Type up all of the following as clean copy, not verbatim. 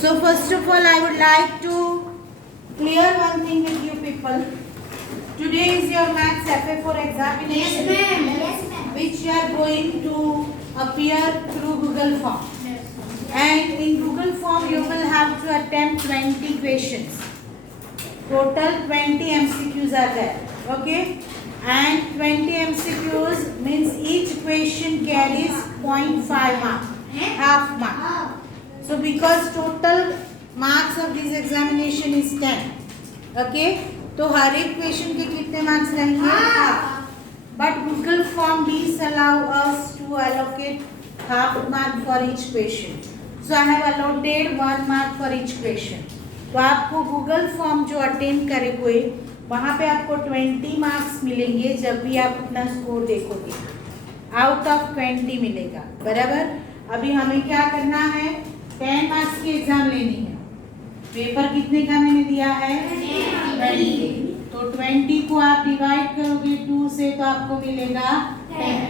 So first of all, I would like to clear one thing with you people. Today is your Maths FA4 examination. Yes, ma'am. Yes, ma'am. Which you are going to appear through Google Form. Yes. And in Google Form, you will have to attempt 20 questions. Total 20 MCQs are there. Okay? And 20 MCQs means each question carries 0.5 mark, half mark. So because total marks of this examination is 10. Okay? तो हर एक question के कितने marks रहेंगे? Half. But Google Form disallow us to allocate half mark for each question. So I have allotted 1 mark for each question. तो आपको Google Form जो attend करे कोई, वहाँ पे आपको 20 मार्क्स मिलेंगे जब भी आप अपना स्कोर देखोगे. आउट ऑफ 20 मिलेगा. बराबर? अभी हमें क्या करना है? 10 मार्क्स की एग्जाम लेनी है. पेपर कितने का मैंने दिया है? 20. तो 20 को आप डिवाइड करोगे 2 से तो आपको मिलेगा 10.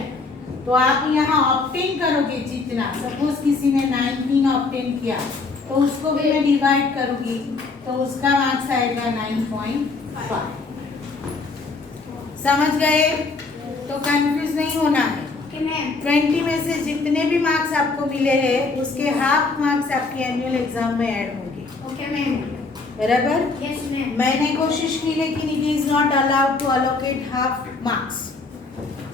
तो आप यहाँ ऑप्टेन करोगे जितना. सपोज किसी ने 19 ऑप्टेन किया तो उसको भी मैं डिवाइड करूंगी तो उसका मार्क्स आएगा 9.5. समझ गए? तो कंफ्यूज नहीं होना है. 20 में से जितने भी मार्क्स आपको मिले हैं उसके हाफ मार्क्स आपके एनुअल एग्जाम में ऐड होंगे. Okay ma'am. बराबर? Yes ma'am. मैंने कोशिश की लेकिन it is not allowed to allocate half marks.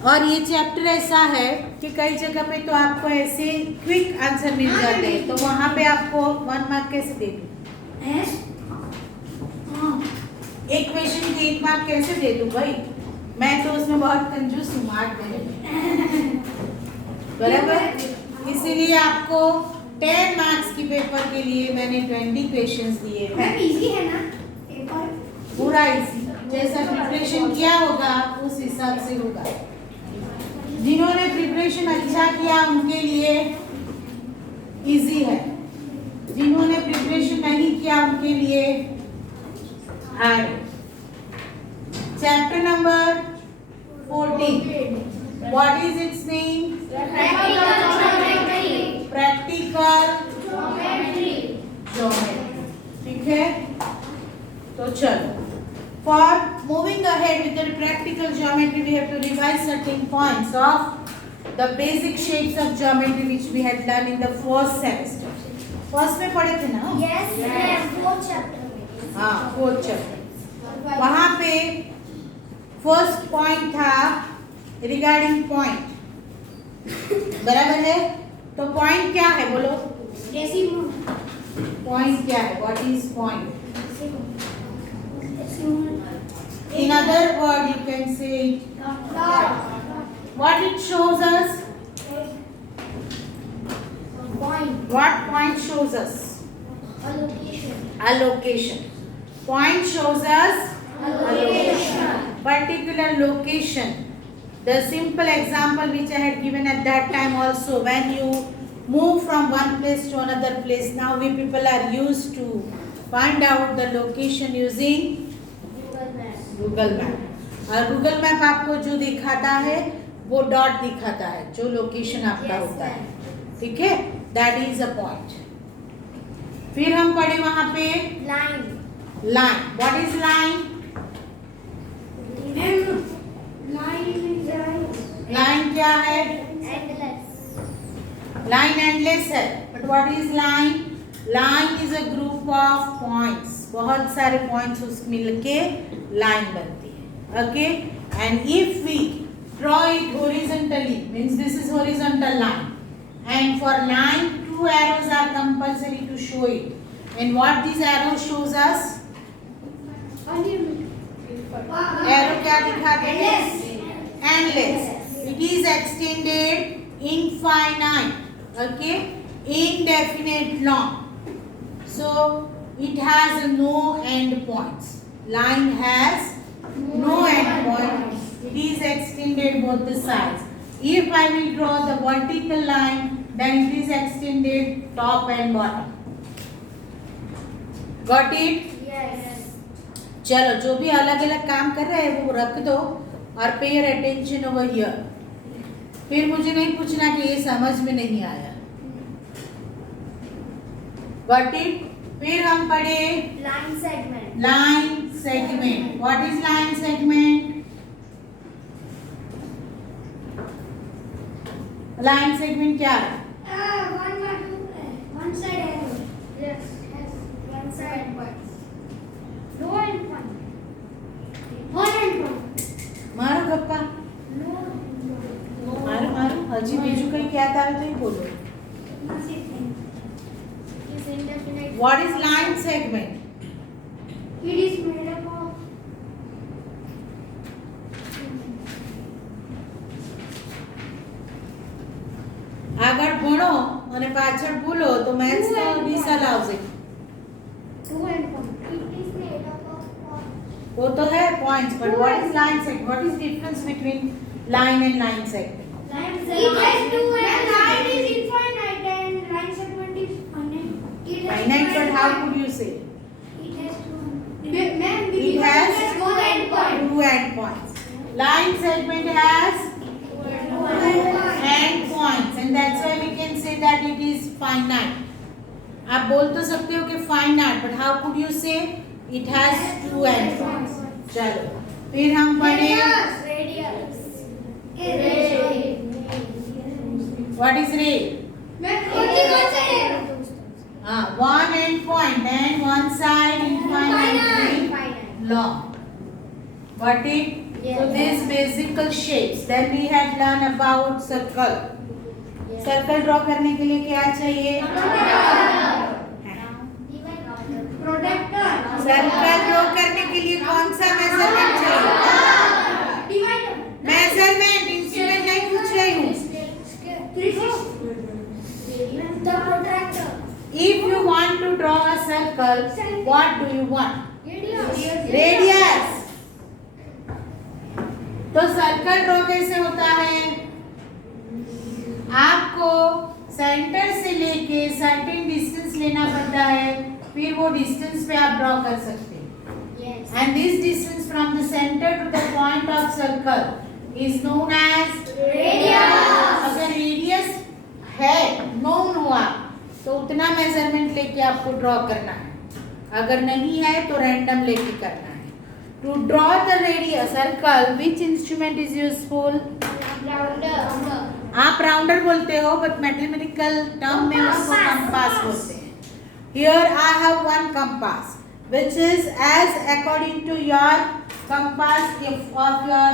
और ये चैप्टर ऐसा है कि कई जगह पे तो आपको ऐसे क्विक आंसर मिल जाते हैं तो वहाँ पे आपको 1 मार्क कैसे दे दूँ? एक क्वेश्चन के 1 मार्क कैसे दे दूँ भाई? मैं तो उसमें बहुत कंजूस हूँ मार्क देने में. बराबर? इसीलिए आपको 10 मार्क्स की पेपर के लिए मैंने 20 क्वेश्चंस दिए हैं. मैम इजी है ना पेपर? पूरा इजी. जैसा प्रिपरेशन किया होगा उस हिसाब से होगा. जिन्होंने प्रिपरेशन अच्छा किया उनके लिए इजी है. जिन्होंने प्रिपरेशन नहीं किया उनके लिए hard. Chapter number 14. What is it's name? Practical geometry. ठीक है? तो चलो. For moving ahead with the practical geometry, we have to revise certain points of the basic shapes of geometry which we had done in the first semester. First में पढ़े थे ना? Yes ma'am. 4th chapter. हाँ, 4th chapter. वहाँ पे first point था regarding point. बराबर है? तो point क्या है बोलो? Point क्या है? What is point? In other word, you can say what it shows us. Point. What point shows us? Allocation. Allocation. Point shows us Allocation. particular location. The simple example which I had given at that time also, when you move from one place to another place, now we people are used to find out the location using Google map. और Google map आपको जो दिखाता है वो dot दिखाता है जो location आपका होता है. ठीक है? That is a point. फिर हम पढ़े वहां पे Line. Line. What is line? Line क्या है? Endless. लाइन एंडलेस है. But what is line? Line is a group of points. बहुत सारे पॉइंट्स उस मिलके लाइन बनती है. Okay? And if we draw it horizontally, means this is horizontal line, and for line 2 arrows are compulsory to show it. And what these arrows shows us? Arrow क्या दिखाते हैं? Endless. It is extended infinite. Okay? Indefinite long. So it has no end points. Line has no end point. It is extended both the sides. If I will draw the vertical line, then it is extended top and bottom. Got it? Yes. चलो, जो भी अलग अलग काम कर रहे हैं वो रख दो और पे योर अटेंशन ओवर हियर. फिर मुझे नहीं पूछना कि ये समझ में नहीं आया. Got it. फिर हम पढ़े Line segment. Line segment. What is line segment? Line segment क्या है? One side arrow. Yes. One side points. No end point. One end point. મારો ગપ્પા No. મારો મારો હજી બીજું કઈ યાદ આવે તો એ બોલો. Is indefinite. What is line segment? It is made up of. આગળ ભણો અને પાછળ ભૂલો તો મેથ્સ તો નિશાલ આવશે. Two end point. It is made up of points. वो तो है points, but what is line segment? What is difference between line and line segment? Line segment. It has two and line is infinite and line segment is finite. It has Finite, but how could you say? It has two. It has two end points. two end points. Line segment has end points, and that's why we can say that it is finite. आप बोल तो सकते हो कि finite, but how could you say it has two end points? चलो फिर हम पढ़े Radius. what is ray? हाँ, one end point and one side infinitely long. Got it? Yes. So these basic shapes. Then we had learned about circle. Circle draw करने के लिए क्या चाहिए? सर्कल ड्रॉ करने के लिए कौन सा मेजरमेंट चाहिए? मेजरमेंट, इंस्ट्रूमेंट नहीं पूछ रही हूँ. If you want to draw a circle, what do you want? Radius. तो सर्कल ड्रॉ कैसे होता है? आपको सेंटर से लेके सर्टेन डिस्टेंस लेना पड़ता है, फिर वो डिस्टेंस पे आप ड्रॉ कर सकते हैं. And this distance from the centre to the point of circle is known as radius. अगर रेडियस है नोन हुआ तो उतना मेजरमेंट लेके आपको ड्रॉ करना है, अगर नहीं है तो रैंडम लेके करना है. To draw the radius circle which instrument is useful? आप राउंडर बोलते हो, बट मैथमेटिकल टर्म में उसको कंपास बोलते हैं. Here I have one compass which is as according to your compass of your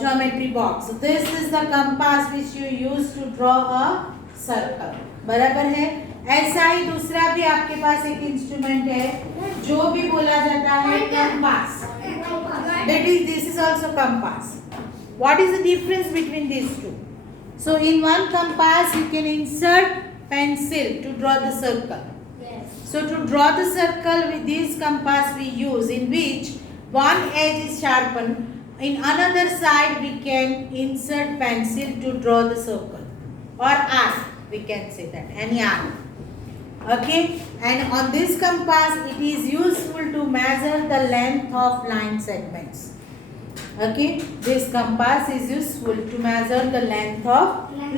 geometry box. So this is the compass which you use to draw a circle. बराबर है. ऐसा ही दूसरा भी आपके पास एक इंस्ट्रूमेंट है जो भी बोला जाता है compass. That is, this is also compass. What is the difference between these two? So in one compass you can insert pencil to draw the circle. So to draw the circle with this compass we use, in which one edge is sharpened, in another side we can insert pencil to draw the circle, or arc, we can say that, any arc. Okay, and on this compass it is useful to measure the length of line segments. Okay, this compass is useful to measure the length of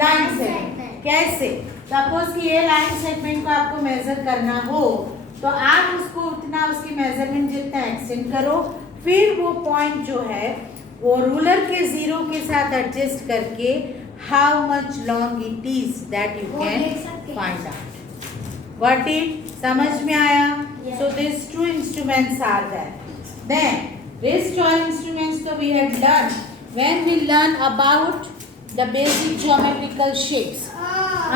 line segment. कैसे? Suppose कि ये line segment को आपको major करना हो तो आप उसको उतना उसकी मेजरमेंट जितना एक्सटेंड करो, फिर वो पॉइंट जो है वो रूलर के जीरो के साथ एडजस्ट करके how much long it is that you can find out. What it? समझ में आया? So this two instruments are there. Then rest all instruments so we had learned when we learn about the basic geometrical shapes.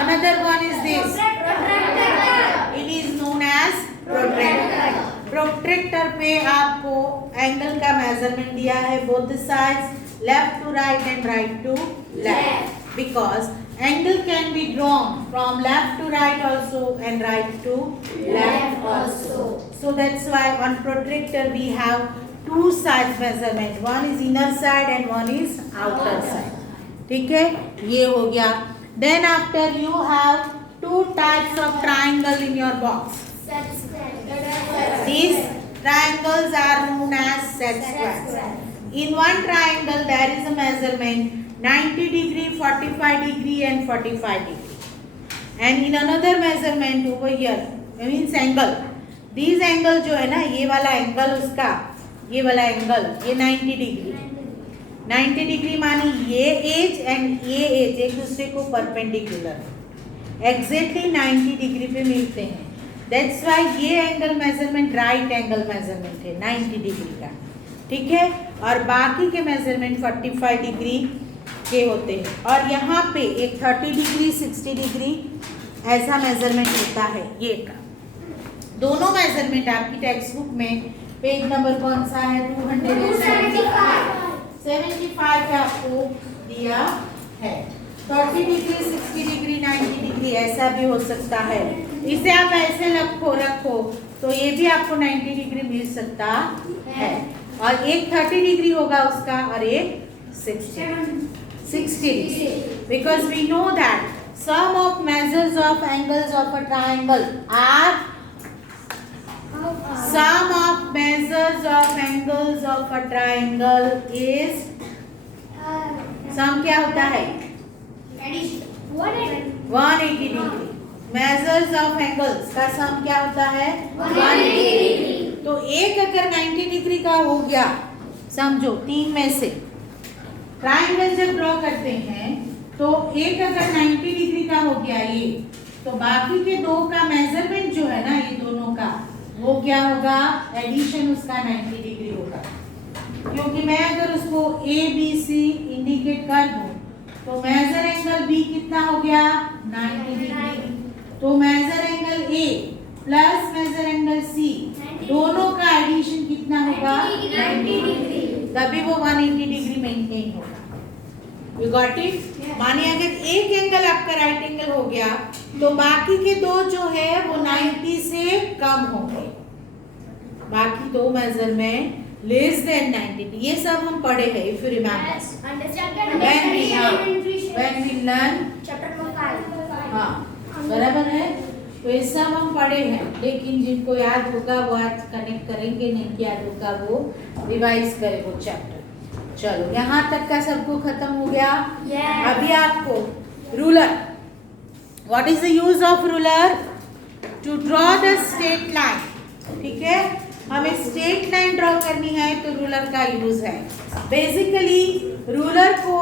Another one is this. It is known as protractor. Protractor पे आपको angle का measurement दिया है, both the sides, left to right and right to left, because angle can be drawn from left to right also and right to left also. So that's why on protractor we have two sides measurement, one is inner side and one is outer side. ठीक है, ये हो गया. Then after you have two types of triangle in your box. These triangles are known as set squares. In one triangle there is a measurement 90 degree, 45 degree and 45 degree. And in another measurement over here means angle, this angle जो है ना, ये वाला angle उसका, ये वाला angle, ये 90 degree, 90 degree मानी ये एज एंड ये एज एक दूसरे को परपेंडिकुलर एग्जैक्टली 90 डिग्री पे मिलते हैं। दैट्स वाई ये angle measurement right angle measurement है 90 डिग्री का, ठीक है। और बाकी के मेजरमेंट 45 डिग्री के होते हैं। और यहाँ पे एक 30 डिग्री 60 डिग्री ऐसा मेजरमेंट होता है ये का। दोनों मेजरमेंट आपकी टेक्स्ट बुक में पेज नंबर कौन सा है, 275 पे आपको दिया है। 30 डिग्री 60 डिग्री 90 डिग्री ऐसा भी हो सकता है। इसे आप ऐसे रखो तो ये भी आपको 90 डिग्री मिल सकता है। और एक 30 डिग्री होगा उसका और एक 60 degree, because we know that sum of measures of angles of a triangle are sum of measures of angles of a triangle is sum क्या होता है 180 डिग्री। मेजर्स ऑफ एंगल्स का सम क्या होता है 180 डिग्री। तो एक अगर 90 डिग्री का हो गया, समझो तीन में से ट्राइंगल जब ड्रॉ करते हैं तो एक अगर 90 डिग्री का हो गया ये, तो बाकी के दो का मेजरमेंट जो है ना ये दोनों का, वो क्या होगा, एडिशन उसका 90 डिग्री होगा। क्योंकि मैं अगर उसको ए बी सी इंडिकेट कर दूं तो मेजर एंगल बी कितना हो गया 90 डिग्री, तो measure angle A plus measure angle C दोनों का एडिशन कितना होगा 90 डिग्री, तभी वो 180 डिग्री मेंटेन होगा। You got it. मानिए अगर एक एंगल आपका राइट एंगल हो गया तो बाकी के दो जो है वो 90 से कम होंगे, बाकी दो मेजरमेंट लेस देन 90। ये सब हम पढ़े हैं, if you remember when we learn chapter number 5। हाँ बराबर है। तो ये सब हम पढ़े हैं, लेकिन जिनको याद होगा वो आज कनेक्ट करेंगे, नहीं याद होगा वो रिवाइज करे वो चैप्टर। चलो यहाँ तक का सबको खत्म हो गया। अभी आपको ruler, what is the use of ruler, to draw the straight line, ठीक है। हमें स्ट्रेट लाइन ड्रॉ करनी है तो रूलर का यूज है। बेसिकली रूलर को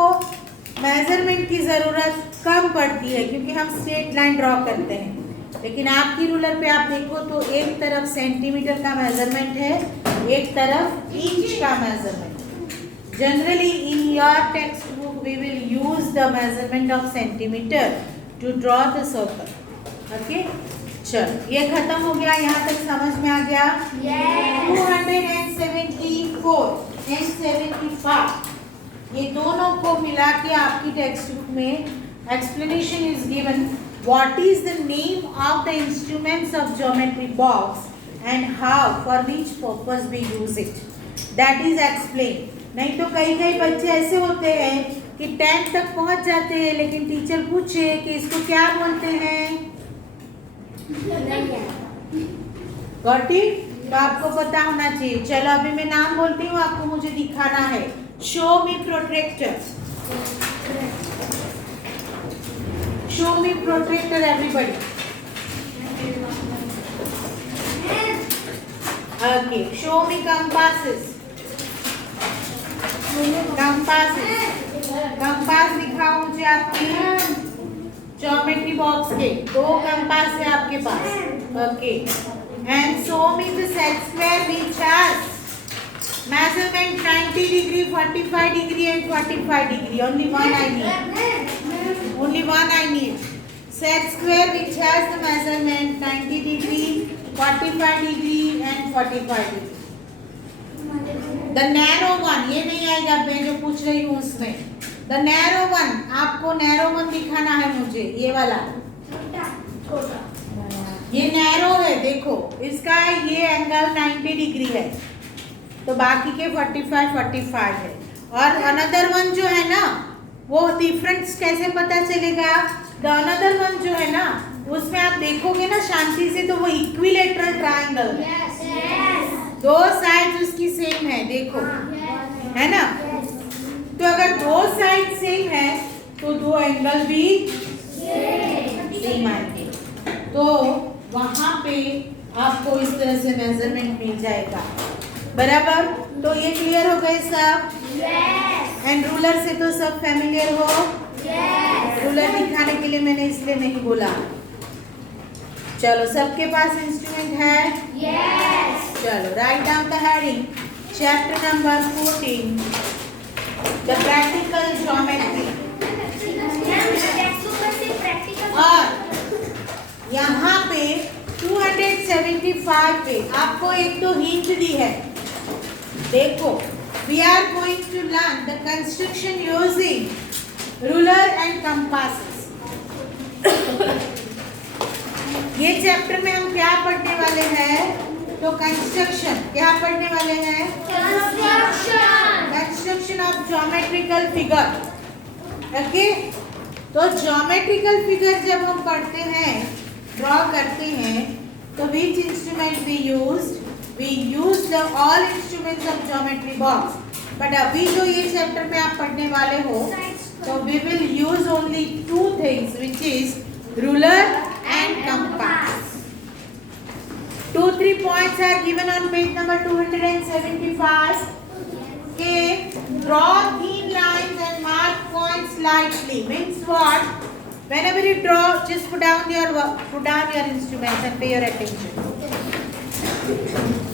मेजरमेंट की ज़रूरत कम पड़ती है क्योंकि हम स्ट्रेट लाइन ड्रॉ करते हैं, लेकिन आपकी रूलर पे आप देखो तो एक तरफ सेंटीमीटर का मेजरमेंट है, एक तरफ इंच का measurement. Generally in your text book we will use the measurement of centimetre to draw the circle. Okay, चलो ये खत्म हो गया, यहाँ तक समझ में आ गया। 274 and 75 ये दोनों को मिला के आपकी टेक्स्ट बुक में explanation is given, what is the name of the instruments of geometry box and how for which purpose we use it, that is explain. नहीं तो कई बच्चे ऐसे होते हैं कि 10th तक पहुंच जाते हैं लेकिन टीचर पूछे कि इसको क्या बोलते हैं, गॉट इट, तो आपको पता होना चाहिए। चलो अभी मैं नाम बोलती हूँ, आपको मुझे दिखाना है। शो मी प्रोट्रैक्टर, शो मी प्रोट्रैक्टर एवरीबॉडी। ओके, शो मी कंपासेस, कंपास दिखाओ मुझे आपके ज्योमेट्री बॉक्स के, दो कंपास है आपके पास। Okay, and show me the set square which has measurement 90 degree, 45 degree and 45 degree. Only one I need. Only one I need. Set square which has the measurement 90 degree, 45 degree and 45 degree. The narrow one, ये नहीं आएगा, मैं जो पूछ रही हूँ उसमें। The narrow one, आपको narrow one दिखाना है मुझे, ये वाला। ये narrow है, देखो इसका ये एंगल 90 डिग्री है, तो बाकी के 45 है। और अनदर वन जो है ना वो डिफरेंस कैसे पता चलेगा, द अनदर वन जो है ना उसमें आप देखोगे ना शांति से तो वो इक्विलेटरल ट्रायंगल है, दो साइड उसकी सेम है, देखो है ना। तो अगर दो साइड सेम है तो दो एंगल भी ली मार्किंग, तो वहाँ पे आपको इस तरह से मेजरमेंट मिल जाएगा। बराबर, तो ये क्लियर हो गए सब? Yes. एंड रूलर से तो सब फैमिलियर हो? Yes. रूलर दिखाने के लिए मैंने इसलिए नहीं बोला। चलो, सबके पास इंस्ट्रूमेंट है? Yes. चलो, right down the heading, chapter number 14, the practical geometry. और यहाँ पे 275 पे आपको एक तो हिंट दी है। देखो, we are going to learn the construction using ruler and compasses. ये चैप्टर में हम क्या पढ़ने वाले हैं? तो कंस्ट्रक्शन, क्या पढ़ने वाले हैं? Construction of geometrical figure. Okay, तो ज्योमेट्रिकल फिगर जब हम पढ़ते हैं, ड्रॉ करते हैं, तो which instrument we used? We used the all instruments of geometry box. But अभी जो ये चैप्टर में आप पढ़ने वाले हो, तो we will use only two things, which is ruler and compass. 2-3 points are given on page number 275. Okay, draw thin lines and mark points lightly. Means what? Whenever you draw, just put down your instruments and pay your attention.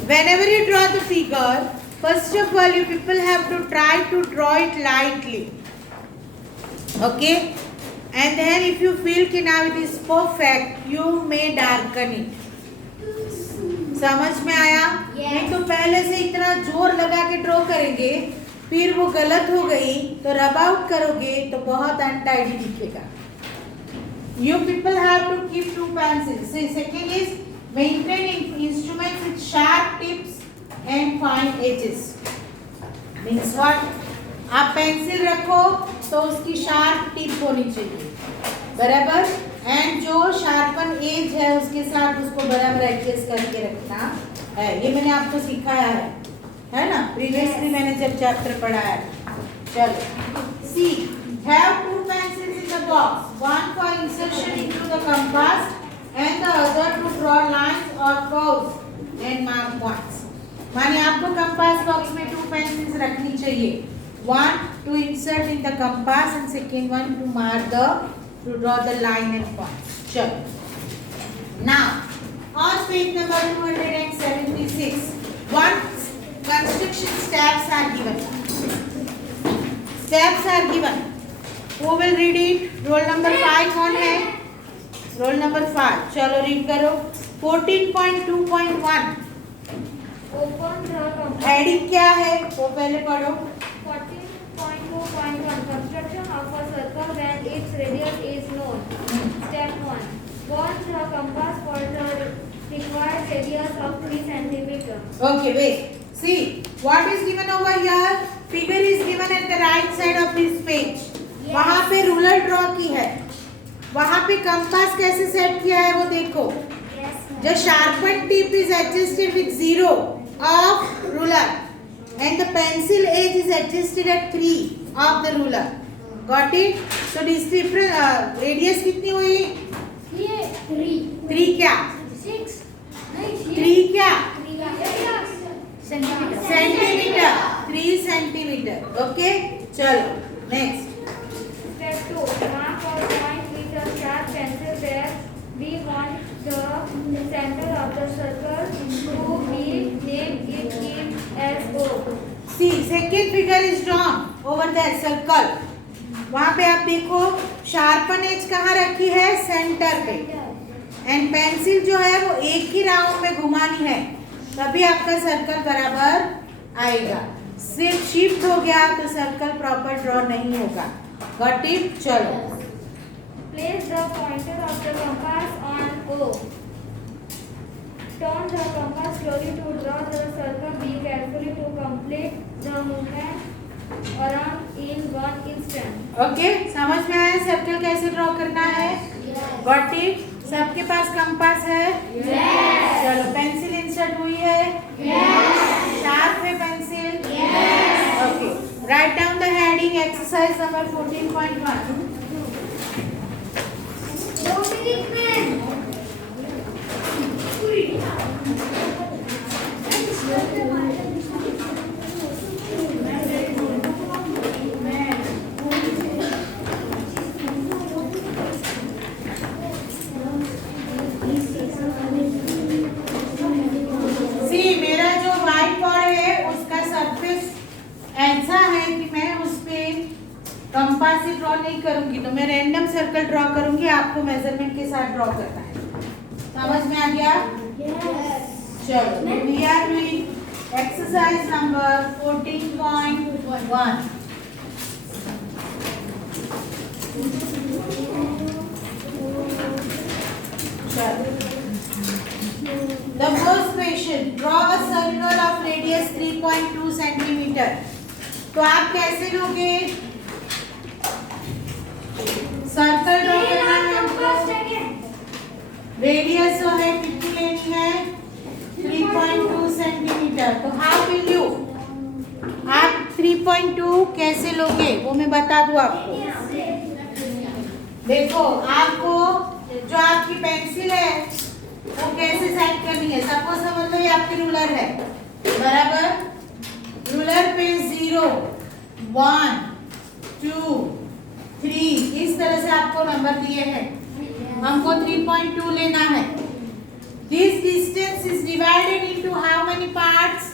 Whenever you draw the figure, first of all, you people have to try to draw it lightly. Okay, and then if you feel कि now it is perfect, you may darken it. समझ में आया? नहीं तो पहले से इतना जोर लगा के ड्रॉ करेंगे, फिर वो गलत हो गई तो रब आउट करोगे तो बहुत अनटाइडी दिखेगा। You people have to keep two pencils. Second is maintain instruments with sharp tips and fine edges. Means what? आप पेंसिल रखो तो उसकी शार्प टिप होनी चाहिए, बराबर, एंड जो शार्पन एज है उसके साथ उसको बराबर एडजस्ट करके रखना है। ये मैंने आपको सिखाया है ना? प्रीवियसली मैंने जब चैप्टर पढ़ा है। चलो, सी have two pencils in the box, one for insertion into the compass and the other to draw lines or curves and mark points. माने आपको कंपास बॉक्स में two pencils रखनी चाहिए, one to insert in the compass and second one to mark to draw the line and points. चलो, now on page number 276, one construction steps are given. Steps are given. Who will read it? Roll number 5 कौन है? Roll number 5, चलो read करो। 14.2.1 heading क्या है वो पहले पढ़ो। 14.2.1 Construction of a circle when its radius is known. Step 1. Warn the compass for the required radius of 3 cm. Okay, wait. See what is given over here. Figure is given at the right side of this page. वहाँ पे ruler draw की है, वहाँ पे compass कैसे set किया है वो देखो। The sharpened tip is adjusted with 0 of ruler and the pencil edge is adjusted at 3 of the ruler. Got it? So this different radius कितनी हुई? 3 क्या? 3 क्या? सेंटीमीटर। 3 सेंटीमीटर। ओके, चलो next. Step 2. Mark or point with a sharp pencil where we want the center of the circle to be. Name it as O. See, second figure is drawn over there, circle. वहाँ पे आप देखो sharpen as कहाँ रखी है? Centre पे। And pencil जो है वो एक ही राउंड में घुमानी है, तभी आपका सर्कल बराबर आएगा। सिर्फ शिफ्ट हो गया तो सर्कल प्रॉपर ड्रॉ नहीं होगा। Got it? चलो। Place the pointer of the compass on O. Turn the compass slowly to draw the circle. Be carefully to complete the movement around in 1 instant. Okay, समझ में आया circle कैसे draw करना है? Got it? सबके पास compass है? Yes. चलो, pencil insert हुई है? Yes. शार्प है pencil? Yes. Okay, right down the heading exercise number 14.1. सी मेरा जो व्हाइट बोर्ड है उसका सरफेस ऐसा है कि मैं उस पे कंपास से ड्रॉ नहीं करूंगी, तो मैं रैंडम सर्कल ड्रॉ करूंगी, आपको मेजरमेंट के साथ ड्रॉ करना है। समझ में आ गया? चलो we are doing exercise number 14.1। The first question, draw a circle of radius 3.2 centimeter। तो आप कैसे लोगे? सर्कल ड्रॉ करना है हमको। रेडियस जो है कितनी लेनी है? 3.2 सेंटीमीटर। तो हाउ विल यू, आप 3.2 कैसे लोगे वो मैं बता दूं आपको। देखो आपको जो आपकी पेंसिल है वो कैसे सेट करनी है। सपोज समझ लो ये आपकी रूलर है, बराबर। रूलर पे 0, 1, 2, 3 इस तरह से आपको नंबर दिए हैं, हमको 3.2 लेना है। This distance is divided into how many parts?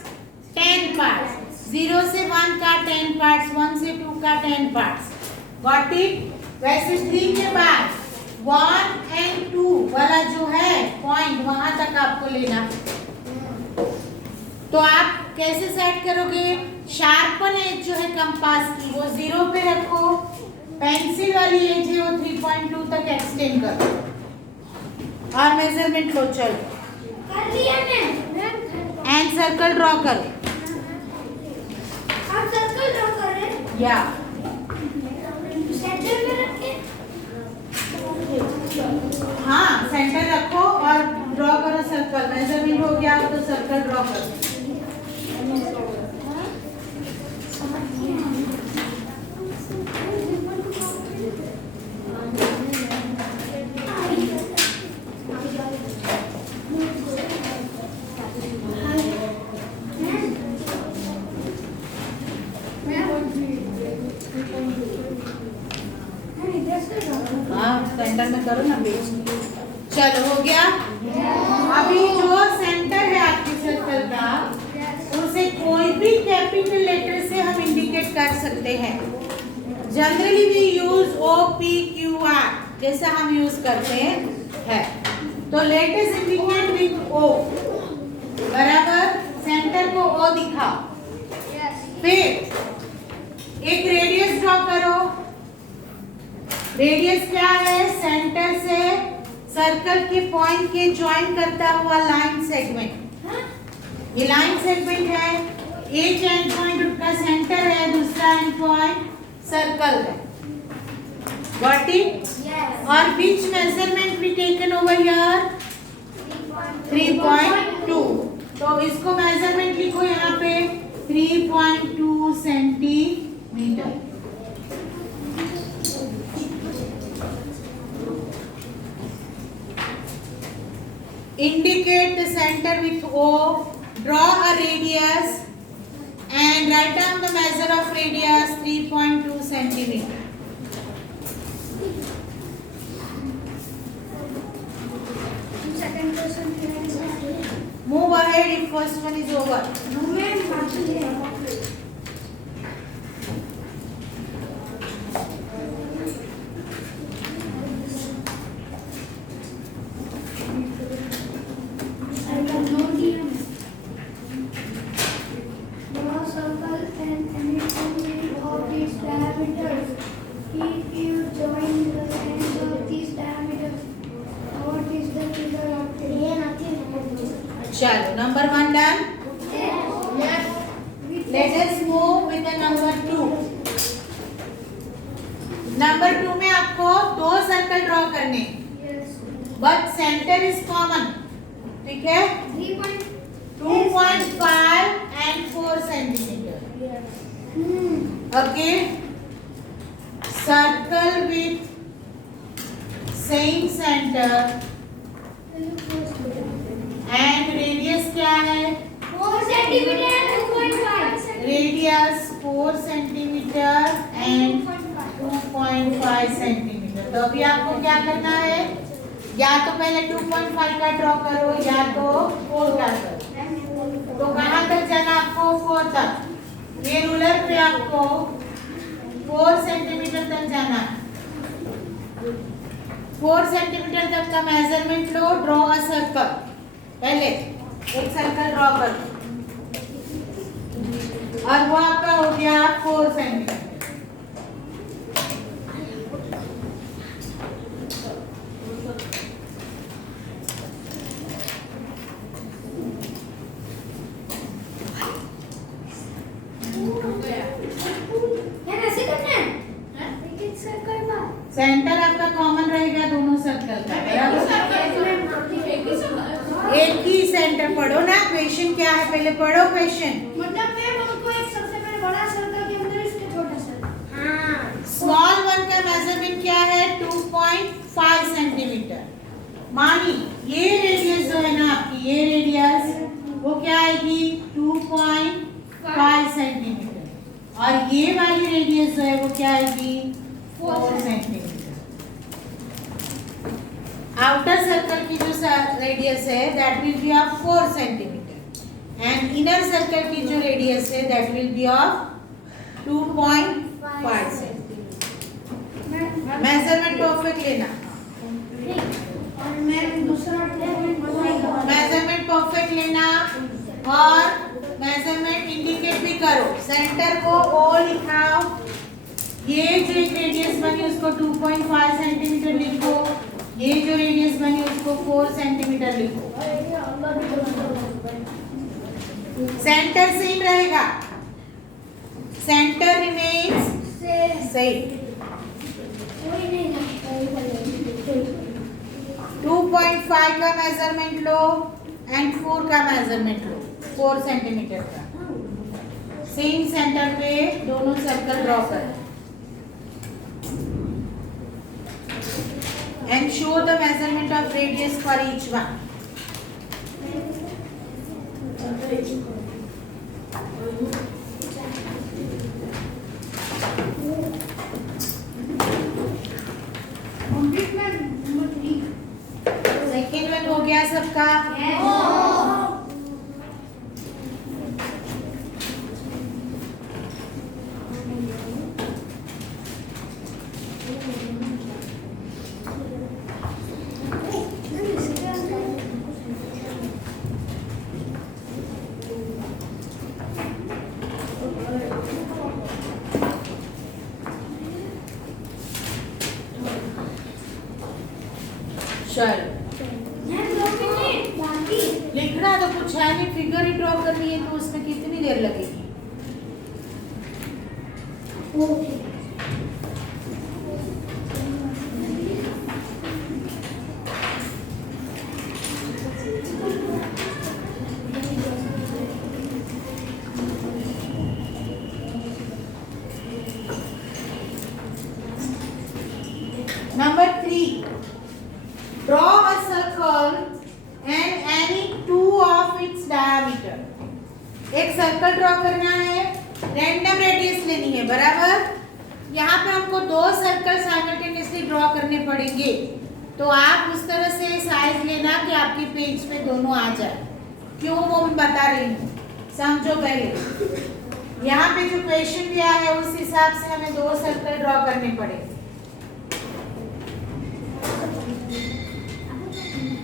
10 parts. 0 से 1 का 10 पार्ट्स, 1 से 2 का 10 पार्ट्स। Got it? वैसे 3 के बाद 1 and 2 वाला जो है पॉइंट वहां तक आपको लेना। तो आप कैसे सेट करोगे? शार्पन एज जो है कंपास की वो 0 पे रखो, पेंसिल वाली एज है वो 3.2 तक एक्सटेंड करो और मेजरमेंट लो। चलो कर लिया मैं। एंड सर्कल ड्रॉ करो। आप सर्कल ड्रॉ कर रहे हैं? या सेंटर में रख के? हाँ, सेंटर रखो और ड्रॉ करो सर्कल। मेजरमेंट हो गया तो सर्कल ड्रॉ करो। सेंटर में करो ना पेज। चलो हो गया। अभी जो सेंटर है आपके सर्कल का उसे कोई भी कैपिटल लेटर से हम इंडिकेट कर सकते हैं। Generally we use O P Q R जैसा हम यूज करते हैं। तो let us indicate with O, बराबर। सेंटर को O दिखाओ। फिर एक रेडियस ड्रॉ करो। रेडियस क्या है? सेंटर से सर्कल के पॉइंट के ज्वाइन करता हुआ लाइन सेगमेंट। ये लाइन सेगमेंट है, एक एंड पॉइंट उसका सेंटर है, दूसरा एंड पॉइंट सर्कल है। Got it? और which measurement we taken over here? 3.2। तो इसको मेजरमेंट लिखो यहाँ पे 3.2 centimetre. Indicate the center with O, draw a radius and write down the measure of radius 3.2 centimeter. Second question. Move ahead if first one is over. No ma'am, चलो number 1 done. Let us move with the number 2. Number 2 में आपको 2 circle draw करने, but centre is common. ठीक है? 2.5 and 4 centimetre. Okay, circle with same centre and radius क्या है? 4 centimetre 2.5 radius 4 centimetre and 2.5 centimetre. तो अभी आपको क्या करना है? या तो पहले 2.5 का ड्रॉ करो या तो 4 का करो। तो कहाँ तक जाना आपको? 4 तक। ये रूलर पे आपको 4 सेंटीमीटर तक जाना है। 4 सेंटीमीटर तक का measurement low, draw a circle. पहले एक सर्कल ड्रॉ कर दो और वो आपका हो गया 4 सेंटीमीटर। सेंटर आपका कॉमन रहेगा दोनों सर्कल का, एक ही सेंटर। पढ़ो ना क्वेश्चन क्या है, पहले पढ़ो क्वेश्चन। मतलब मैम हमको एक सबसे पहले बड़ा सर्कल के अंदर इसके छोटा सर्कल। हाँ। स्मॉल वन का मेजरमेंट क्या है? 2.5 सेंटीमीटर। मानी ये रेडियस जो है ना आपकी, ये रेडियस वो क्या आएगी? 2.5 सेंटीमीटर। और ये वाली रेडियस जो है वो क्या आएगी? 4 सेंटीमीटर। आउटर सर्कल की जो रेडियस है that will be of 4 centimetre and inner circle की जो रेडियस है that will be of 2.5 centimetre. Measurement perfect लेना। और मैम दूसरा मेजरमेंट परफेक्ट लेना और मेजरमेंट इंडिकेट भी करो। सेंटर को ओ लिखाओ। ये जो एक रेडियस बनी उसको 2.5 सेंटीमीटर लिखो। ये जो रेडियस बनी उसको 4 सेंटीमीटर लिखो। सेंटर सेम रहेगा, सेंटर रिमेन्स सेम। 2.5 का मेजरमेंट लो एंड 4 का मेजरमेंट लो, 4 सेंटीमीटर का। सेम सेंटर पे दोनों सर्कल ड्रॉ करें and show the measurement of radius for each one. Second one हो गया सबका? चलो लिखना तो कुछ है नहीं, फिगर ही ड्रॉ करनी है तो उसमें कितनी देर लगेगी? Number 3. Draw a circle and any two of its diameter. एक सर्कल ड्रॉ करना है, रैंडम रेडियस लेनी है, बराबर। यहाँ पे हमको 2 सर्कल साइमल्टेनियसली ड्रॉ करने पड़ेंगे, तो आप उस तरह से साइज लेना कि आपके पेज पे दोनों आ जाए। क्यों वो मैं बता रही हूँ, समझो पहले। यहाँ पे जो क्वेश्चन दिया है उस हिसाब से हमें 2 सर्कल ड्रॉ करने पड़ेंगे।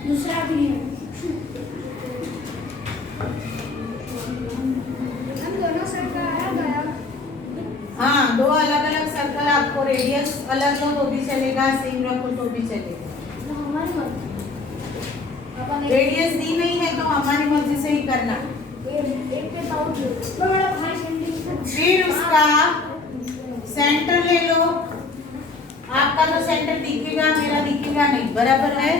दूसरा भी है। हम दोनों सर्कल आ गया। हाँ, 2 अलग अलग सर्कल, आपको रेडियस अलग लो तो भी चलेगा, सेम रखो तो भी चलेगा। हमारी रेडियस दी नहीं है तो हमारी मर्जी से ही करना। फिर उसका सेंटर ले लो। आपका तो सेंटर दिखेगा, मेरा दिखेगा नहीं, बराबर है।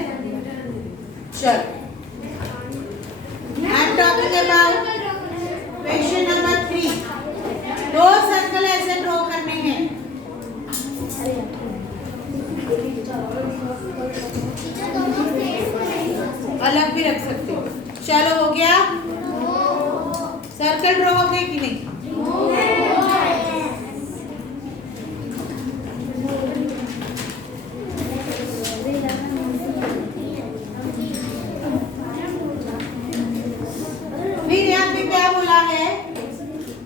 चलो, आई am talking about question number 3। 2 circle ऐसे ड्रॉ करने हैं। अलग भी रख सकते हो। चलो, हो गया? सर्कल ड्रॉ हो गए कि नहीं? क्या बोला है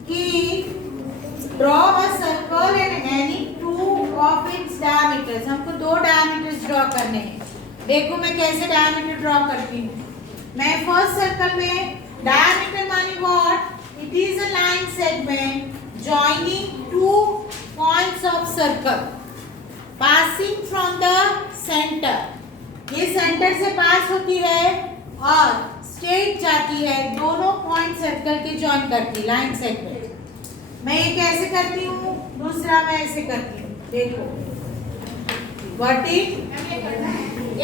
कि draw a circle and any two of its diameters. हमको दो डायमीटर्स ड्रॉ करने हैं। देखो मैं कैसे डायमीटर ड्रॉ करती हूँ। मैं फर्स्ट सर्कल में डायमीटर मानी what? It is a line segment joining two points of circle passing from the centre. ये सेंटर से पास होती है और स्ट्रेट जाती है, दोनों पॉइंट सर्कल के जॉइन करती है लाइन सेगमेंट। मैं ये कैसे करती हूँ? दूसरा मैं ऐसे करती हूँ। देखो व्हाट इज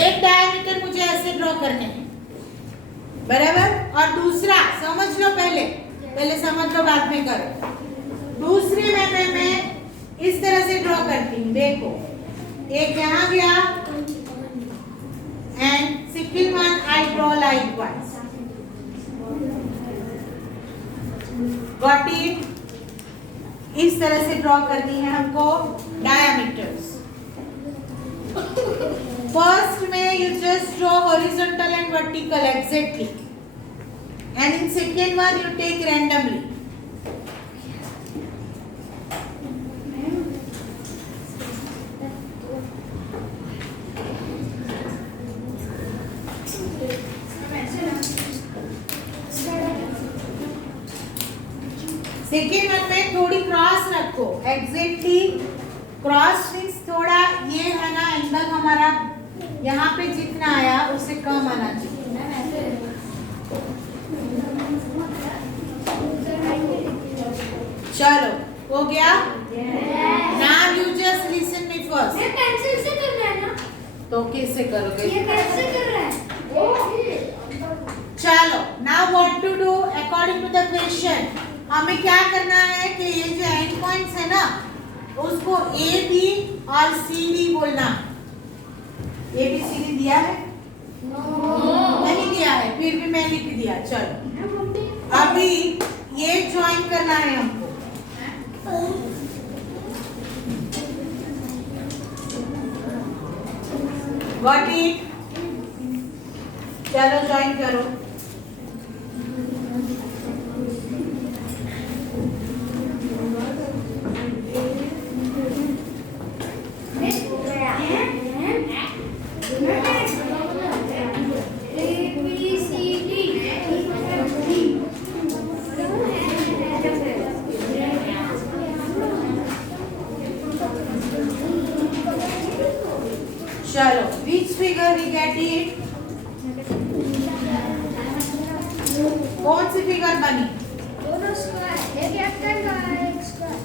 एक डायमीटर मुझे ऐसे ड्रॉ करने हैं, बराबर। और दूसरा समझ लो, पहले समझ लो, बाद में करो। दूसरे में मैं इस तरह से ड्रॉ करती हूँ। देखो एक यहाँ गया and second one I draw likewise. Got it? इस तरह से ड्रॉ करनी है हमको डायमीटर्स। First में you just draw horizontal and vertical exactly, and in second one you take randomly. Second one में थोड़ी क्रॉस रखो एग्जैक्टली। क्रॉस मीन्स थोड़ा ये है ना एंगल हमारा यहाँ पे जितना आया उससे कम आना चाहिए। चलो हो गया। Now you just listen me first. ये पेंसिल से करना है ना? तो कैसे करोगे? ये कैसे कर रहा है? चलो now what to do according to the question. हमें क्या करना है कि ये जो एंड पॉइंट्स है ना उसको ए बी और सी डी बोलना। ए बी सी डी दिया है? नहीं दिया है, फिर भी मैं लिख दिया। चलो अभी ये ज्वाइन करना है हमको। Got it? चलो ज्वाइन करो। चलो which figure we get it? कौन सी फिगर बनी? दोनों स्क्वायर, एक रेक्टेंगल और एक स्क्वायर।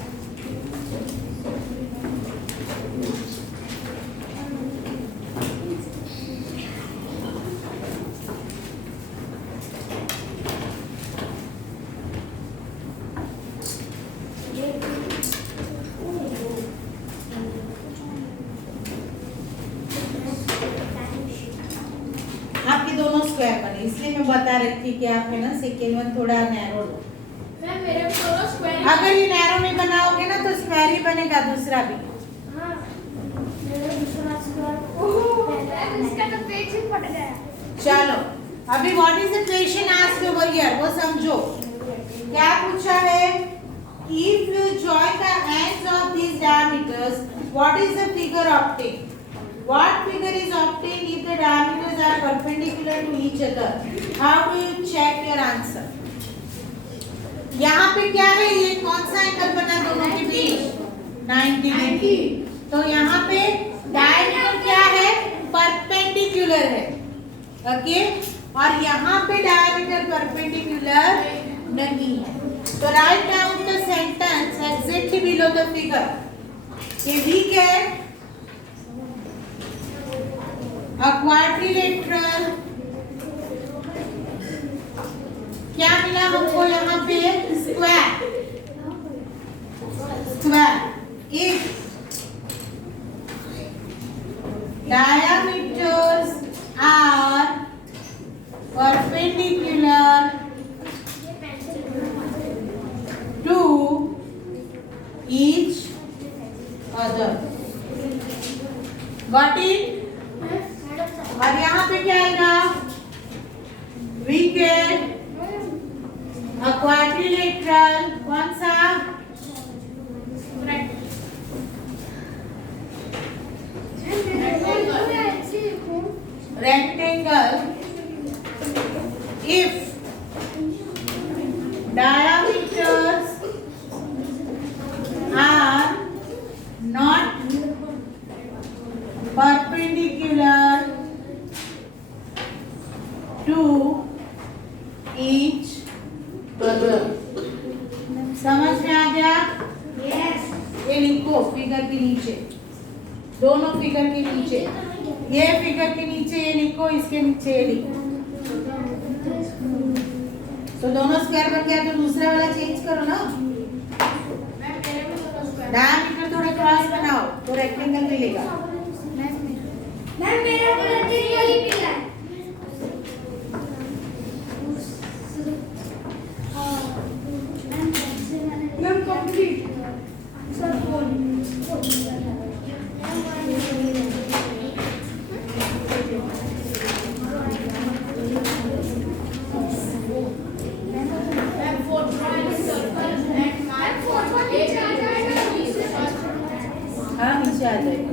आपके दोनों स्क्वायर बने, इसलिए मैं बता रही थी कि आप है ना सेकेंड वन थोड़ा नैरो लो। मैम मेरे दोनों स्क्वायर। अगर ये नैरो नहीं बनाओगे ना तो स्क्वायर ही बनेगा दूसरा भी। हाँ मेरा दूसरा स्क्वायर। ओह इसका तो पेज ही फट गया। चलो अभी what is the question asked over here वो समझो। क्या पूछा है? If you join the ends of these diameters what is the figure obtained? What figure is obtained if the diameters are perpendicular to each other? How do you check your answer? यहाँ पे क्या है? ये कौन सा angle बना दोनों के बीच? 90 डिग्री। तो यहाँ पे डायमीटर क्या है? परपेंडिकुलर है। ओके और यहाँ पे डायमीटर परपेंडिकुलर नहीं है। तो write down the sentence exactly below the figure. We get a quadrilateral। क्या मिला हमको यहाँ पे? Square. if diameters are perpendicular to each other। Got it? और यहाँ पे क्या आएगा? We get a डायमीटर कौन सा? Rectangle if diameters are not perpendicular to each other. समझ में आ गया? Yes. ये लिखो फिगर के नीचे, दोनों फिगर के नीचे, ये फिगर के नीचे ये लिखो, इसके नीचे ये लिखो। तो दोनों स्क्वायर बन गया, तो दूसरा वाला चेंज करो ना। डायमीटर थोड़ा क्रॉस बनाओ तो रेक्टेंगल मिलेगा। मैम मेरा गलती यही मिला है। मैम कंप्लीट सर हाँ नीचे आ जाएगा।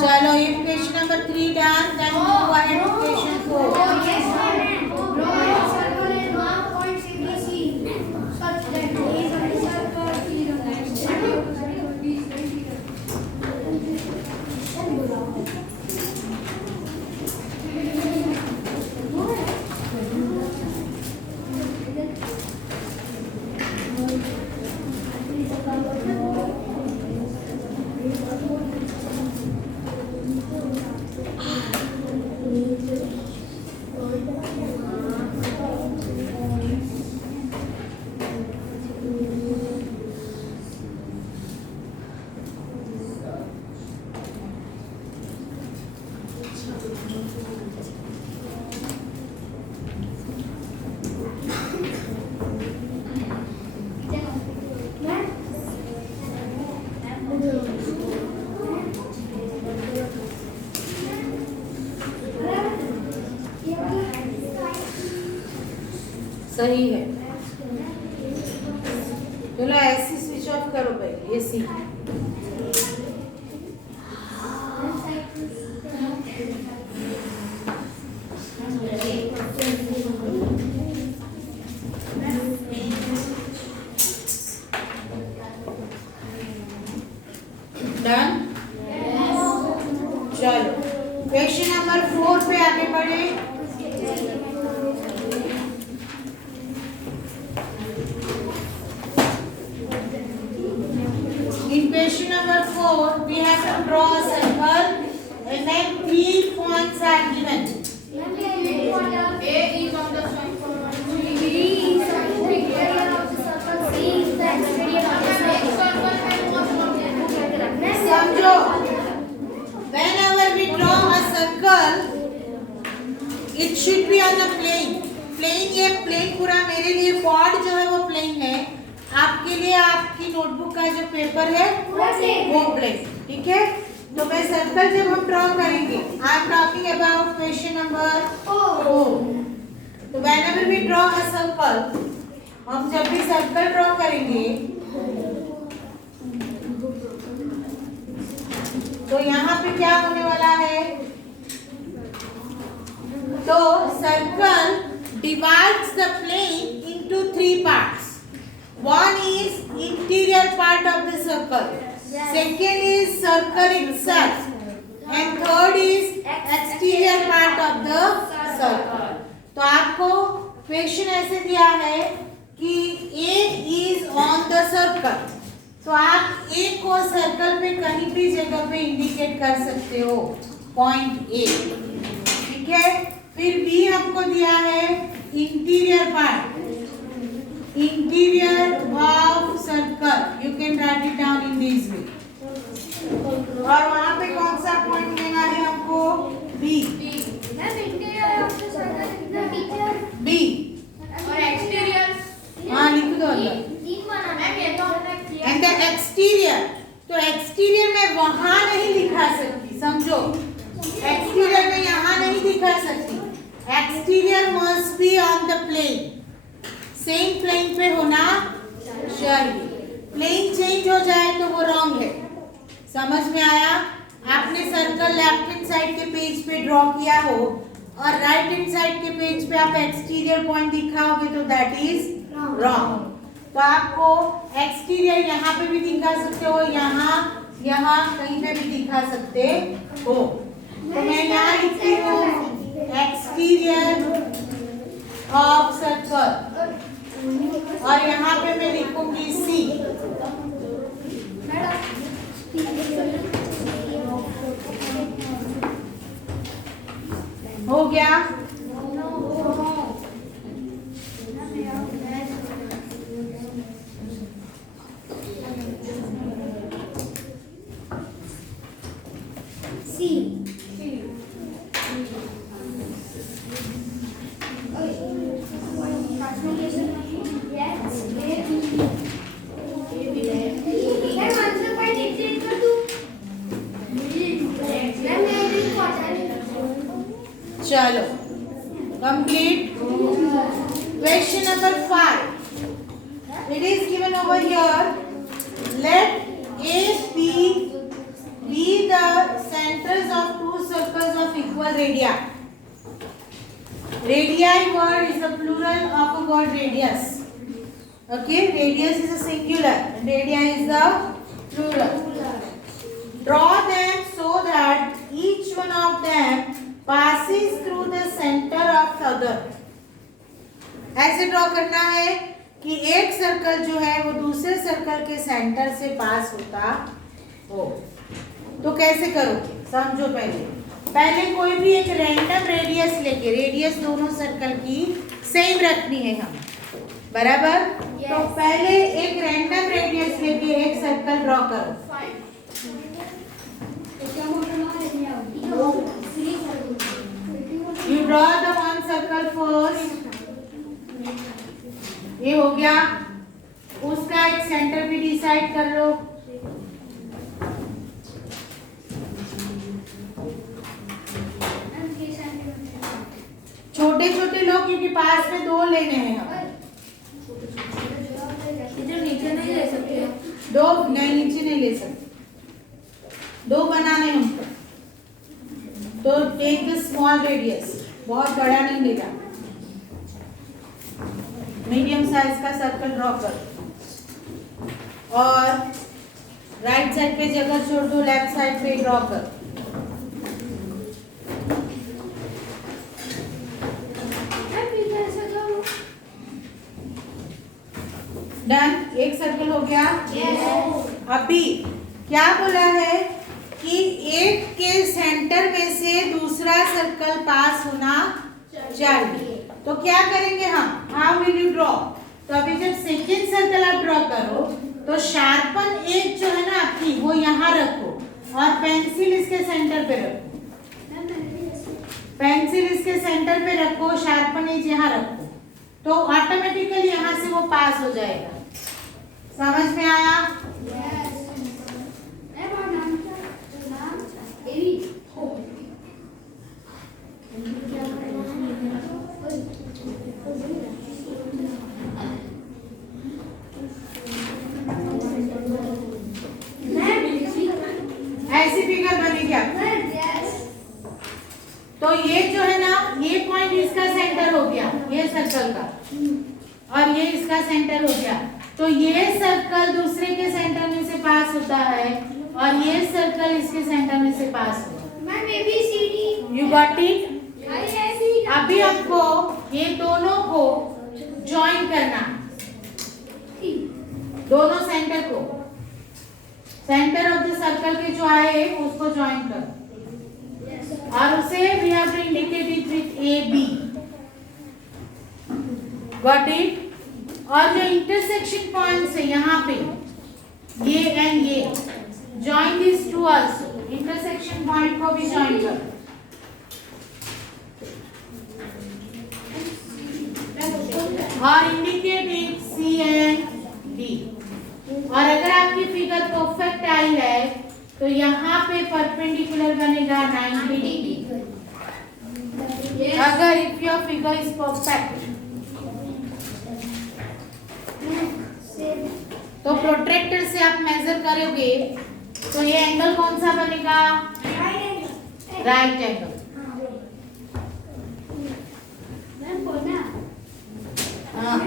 चलो ये question number 3 done. Then move ahead to question 4। सही है। चलो ऐसी स्विच ऑफ करो भाई, एसी। डन। चलो क्वेश्चन नंबर 4 पे आगे बढ़े। In question number 4, we have to draw a circle and then 3 points are given. A is on the circle. B is on the interior of the circle. C is the exterior of the circle. समझो, whenever we draw a circle, it should be on the plane. Plane, ये plane पूरा मेरे लिए quad जो है वो plane है, आपके लिए आपकी नोटबुक का जो पेपर है वो प्लेन। ठीक है, तो मैं सर्कल जब हम ड्रॉ करेंगे, I am talking about question number 4। तो whenever we draw a circle, हम जब भी सर्कल ड्रॉ करेंगे तो यहाँ पे क्या होने वाला है? तो circle divides the plane into 3 parts. One is interior part of the circle, second is circle itself, and third is exterior part of the circle. तो आपको क्वेश्चन ऐसे दिया है कि A is on the circle, तो आप A को circle पे कहीं भी जगह पे इंडिकेट कर सकते हो, पॉइंट A। ठीक है, फिर B हमको दिया है interior part, interior of circle, you can write it down in this way। और वहाँ पे कौन सा पॉइंट लेना है हमको? B। B और exterior हाँ लिख दो अंदर। एंड द एक्सटीरियर, तो एक्सटीरियर मैं वहाँ नहीं दिखा सकती, समझो, एक्सटीरियर मैं यहाँ नहीं दिखा सकती, exterior must be on the plane. Same plane पे होना चाहिए। प्लेन चेंज हो जाए तो वो रॉन्ग है। समझ में आया? आपने सर्कल लेफ्ट हैंड साइड के पेज पे ड्रॉ किया हो और राइट हैंड साइड के पेज पे आप एक्सटीरियर पॉइंट दिखाओगे तो दैट इज रॉन्ग। तो आपको एक्सटीरियर यहाँ पे भी दिखा सकते हो, यहाँ कहीं पे भी दिखा सकते हो। तो मैं यहाँ लिखती हूँ एक्सटीरियर ऑफ सर्कल और यहाँ पे मैं लिखूंगी सी। हो गया? चलो complete. Question number 5, it is given over here, let A B the centres of two circles of equal radii. Radii word is the plural of a word radius. Okay, radius is a singular and radii is the plural. Draw them so that each one of them passes through the center of the other. ऐसे draw करना है कि एक circle जो है वो दूसरे circle के सेंटर से पास होता हो। तो कैसे करोगे? समझो। पहले कोई भी एक रैंडम रेडियस लेके, रेडियस दोनों सर्कल की सेम रखनी है हम, बराबर? तो पहले एक रैंडम रेडियस लेके एक सर्कल ड्रॉ करो। You draw the one circle first. ये हो गया। उसका एक सेंटर भी डिसाइड कर लो। छोटे छोटे लोग क्योंकि पास में दो लेने हैं हम। नीचे नहीं ले सकते, दो नहीं, नीचे नहीं ले सकते, दो बनाने हमको। तो टेक द स्मॉल रेडियस, बहुत बड़ा नहीं लेगा, मीडियम साइज का सर्कल ड्रॉ करो और राइट साइड पे जगह छोड़ दो, लेफ्ट साइड पे ड्रॉ करो। डन। एक सर्कल हो गया। अभी क्या बोला है कि एक के सेंटर में से दूसरा सर्कल पास होना चाहिए। तो क्या करेंगे हम? How will you draw? तो अभी जब सेकेंड सर्कल आप ड्रॉ करो तो शार्पन एज जो है ना आपकी वो यहाँ रखो और पेंसिल इसके सेंटर पे रखो। पेंसिल इसके सेंटर पे रखो, शार्पन एज यहाँ रखो, तो ऑटोमेटिकली यहाँ से वो पास हो जाएगा। समझ में आया? ऐसी फिगर बनेगी आपकी। तो ये जो है ना, ये पॉइंट इसका सेंटर हो गया, ये सर्कल का, और ये इसका सेंटर हो गया। तो ये सर्कल दूसरे के सेंटर में से पास होता है और ये सर्कल इसके सेंटर में से पास होता है। You got it? अभी आपको ये दोनों को ज्वाइन करना, दोनों सेंटर को, सेंटर ऑफ द सर्कल के जो आए उसको ज्वाइन करो और उसे we have to indicate it with A B. Got it? और जो इंटरसेक्शन पॉइंट्स है यहाँ पे, ये एंड ये, join this two also, intersection point को भी ज्वाइन करो। और indicate it C and D. और अगर आपकी फिगर परफेक्ट आई है तो यहाँ पे परपेंडिकुलर बनेगा 90 डिग्री। अगर if your figure is perfect तो प्रोट्रैक्टर से आप मेजर करोगे तो ये एंगल कौन सा बनेगा? Right angle. हाँ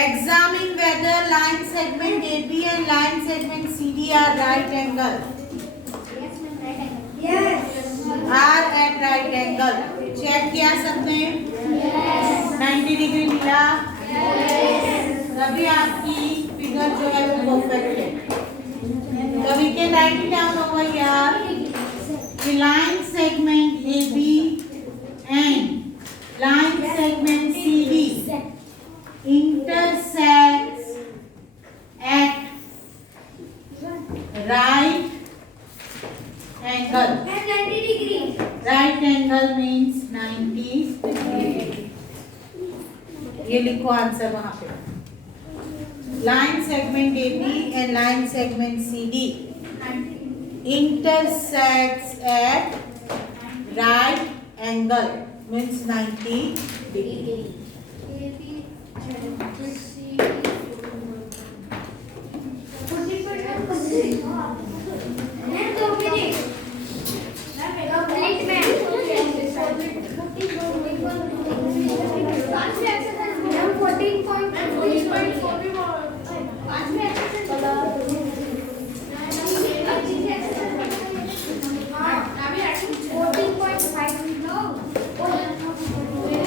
examine whether line segment AB and line segment CD are right angle. Are at right angle. Check किया सबने? 90 डिग्री मिला? तभी आपकी फिगर जो है वो परफेक्ट है। तो we can write it down over here. The line segment AB and line segment CD intersects at right angle. Right angle means 90 degree. ये लिखो आंसर वहां पे। Line segment AB and line segment CD intersects at right angle means 90 degree.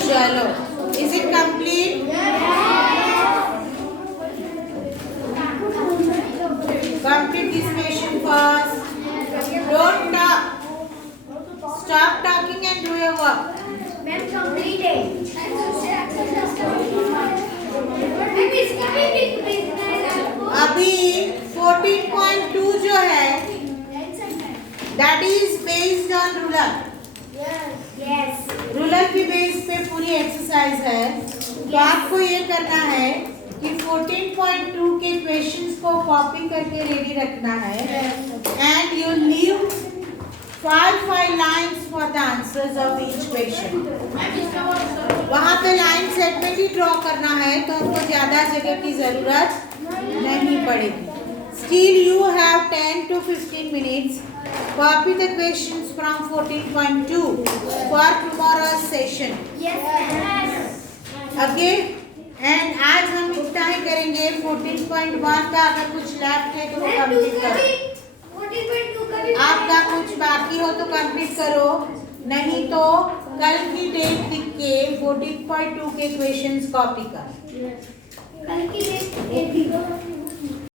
चलो, is it complete? Complete this question first. Don't talk. Stop talking and do your work. अभी 14.2 जो है that is based on ruler. Ruler की base पे पूरी exercise है। तो आपको ये करना है कि 14.2 के क्वेश्चंस को कॉपी करके रेडी रखना है and you leave 5 lines for the answers of each question. वहाँ पे लाइन सेगमेंट ही ड्रॉ करना है तो आपको ज्यादा जगह की जरूरत नहीं पड़ेगी। Still you have 10 to 15 minutes. Copy the questions from 14.2 for tomorrow's session. Okay? And आज हम इतना ही करेंगे। 14.1 का अगर कुछ लेफ्ट है तो वो कंप्लीट करो। आपका कुछ बाकी हो तो कंप्लीट करो, नहीं तो कल की डेट लिख के 14.2 के क्वेश्चंस कॉपी कर। कल की डेट